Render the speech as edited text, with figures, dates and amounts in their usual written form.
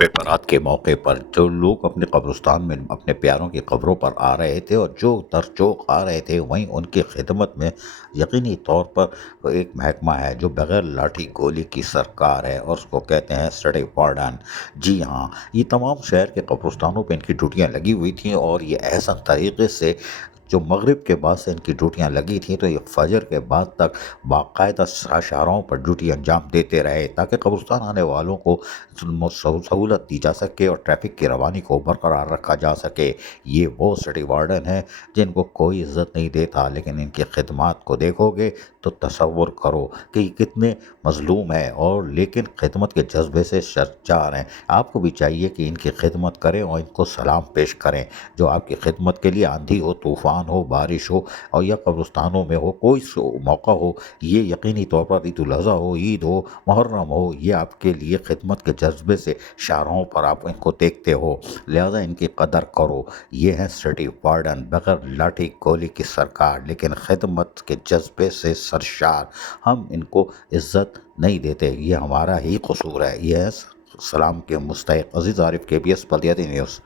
شب برات کے موقع پر جو لوگ اپنے قبرستان میں اپنے پیاروں کی قبروں پر آ رہے تھے اور جو در چوک آ رہے تھے، وہیں ان کی خدمت میں یقینی طور پر ایک محکمہ ہے جو بغیر لاٹھی گولی کی سرکار ہے، اور اس کو کہتے ہیں اسٹڈی وارڈن۔ جی ہاں، یہ تمام شہر کے قبرستانوں پہ ان کی ڈیوٹیاں لگی ہوئی تھیں، اور یہ احسن طریقے سے جو مغرب کے بعد سے ان کی ڈیوٹیاں لگی تھیں تو یہ فجر کے بعد تک باقاعدہ شاہراہوں پر ڈیوٹی انجام دیتے رہے، تاکہ قبرستان آنے والوں کو سہولت دی جا سکے اور ٹریفک کی روانی کو برقرار رکھا جا سکے۔ یہ وہ سٹی وارڈن ہیں جن کو کوئی عزت نہیں دیتا، لیکن ان کی خدمات کو دیکھو گے تو تصور کرو کہ یہ کتنے مظلوم ہیں، اور لیکن خدمت کے جذبے سے سرشار ہیں۔ آپ کو بھی چاہیے کہ ان کی خدمت کریں اور ان کو سلام پیش کریں، جو آپ کی خدمت کے لیے آندھی ہو، طوفان ہو، بارش ہو، اور یا قبرستانوں میں ہو، کوئی موقع ہو، یہ یقینی طور پر عید الاضحیٰ ہو، عید ہو، محرم ہو، یہ آپ کے لیے خدمت کے جذبے سے شاہراہوں پر آپ ان کو دیکھتے ہو، لہذا ان کی قدر کرو۔ یہ ہے سٹی وارڈن، بغیر لاٹھی گولی کی سرکار لیکن خدمت کے جذبے سے سرشار۔ ہم ان کو عزت نہیں دیتے، یہ ہمارا ہی قصور ہے۔ یہ ہے سلام کے مستحق عزیز عارف کے بی ایس بلدیاتی نیوز۔